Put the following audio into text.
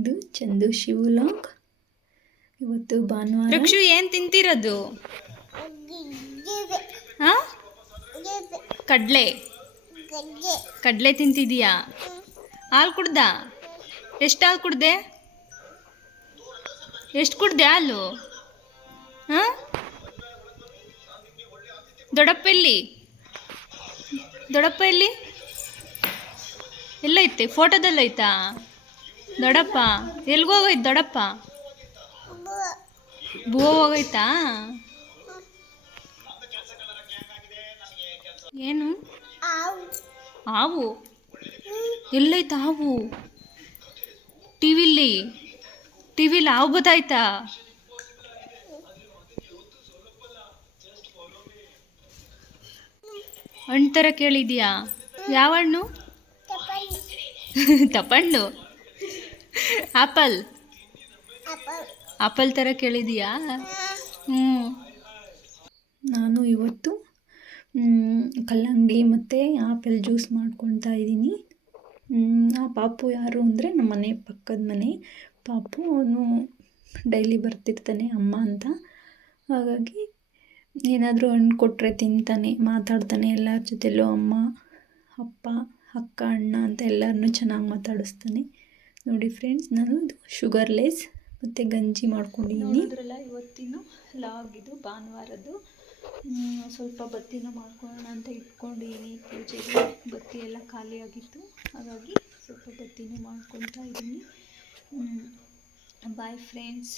ಇದು ಚಂದು ಶಿವು ಲಾಗ್. ಇವತ್ತು ಭಾನುವಾರ. ರಕ್ಷು ಏನು ತಿಂತಿರೋದು? ಹಾಂ, ಕಡಲೆ ತಿಂತಿದೀಯಾ? ಹಾಲು ಕುಡ್ದಾ? ಎಷ್ಟು ಹಾಲು ಕುಡ್ದೆ? ಎಷ್ಟು ಕುಡ್ದೆ ಹಾಲು? ಹಾಂ, ದೊಡ್ಡಪ್ಪ ಎಲ್ಲಿ? ದೊಡ್ಡಪ್ಪ ಎಲ್ಲಿ? ಎಲ್ಲೈತೆ? ಫೋಟೋದಲ್ಲೈತಾ ದೊಡ್ಡಪ್ಪ? ಎಲ್ಗೋಗೈತೆ ದೊಡ್ಡಪ್ಪ? ಬುವ ಹೋಗೈತಾ? ಏನು ಹಾವು? ಎಲ್ಲೈತ ಹಾವು? ಟಿವಿಲಿ ಹಾವು ಬತ್ತಾಯ್ತಾ? ಹಣ್ಣು ಥರ ಕೇಳಿದ್ಯಾ? ಯಾವ ಹಣ್ಣು? ತಪಣ್ಣು? ಆಪಲ್ ಥರ ಕೇಳಿದೀಯಾ? ಹ್ಞೂ. ನಾನು ಇವತ್ತು ಕಲ್ಲಂಗಡಿ ಮತ್ತು ಆಪಲ್ ಜ್ಯೂಸ್ ಮಾಡ್ಕೊತಾ ಇದ್ದೀನಿ. ಆ ಪಾಪು ಯಾರು ಅಂದರೆ ನಮ್ಮ ಮನೆ ಪಕ್ಕದ ಮನೆ ಪಾಪು. ಅವನು ಡೈಲಿ ಬರ್ತಿರ್ತಾನೆ ಅಮ್ಮ ಅಂತ. ಹಾಗಾಗಿ ಏನಾದರೂ ಹಣ್ಣು ಕೊಟ್ಟರೆ ತಿಂತಾನೆ, ಮಾತಾಡ್ತಾನೆ. ಎಲ್ಲರ ಜೊತೆಲೂ ಅಮ್ಮ, ಅಪ್ಪ, ಅಕ್ಕ, ಅಣ್ಣ ಅಂತ ಎಲ್ಲರನ್ನೂ ಚೆನ್ನಾಗಿ ಮಾತಾಡಿಸ್ತಾನೆ. ನೋಡಿ ಫ್ರೆಂಡ್ಸ್, ನಾನು ಇದು ಶುಗರ್ಲೆಸ್ ಮತ್ತು ಗಂಜಿ ಮಾಡ್ಕೊಂಡಿದ್ದೀನಿ. ಅದರಲ್ಲ ಇವತ್ತಿನ ಲಾಗ್ ಇದು ಭಾನುವಾರದ್ದು. ಸ್ವಲ್ಪ ಬತ್ತಿನ ಮಾಡ್ಕೊಳ್ಳೋಣ ಅಂತ ಇಟ್ಕೊಂಡಿದ್ದೀನಿ. ಪೂಜೆಗೆ ಬತ್ತಿ ಎಲ್ಲ ಖಾಲಿಯಾಗಿತ್ತು, ಹಾಗಾಗಿ ಸ್ವಲ್ಪ ಬತ್ತಿನೂ ಮಾಡ್ಕೊತಾ ಇದ್ದೀನಿ. Bye friends.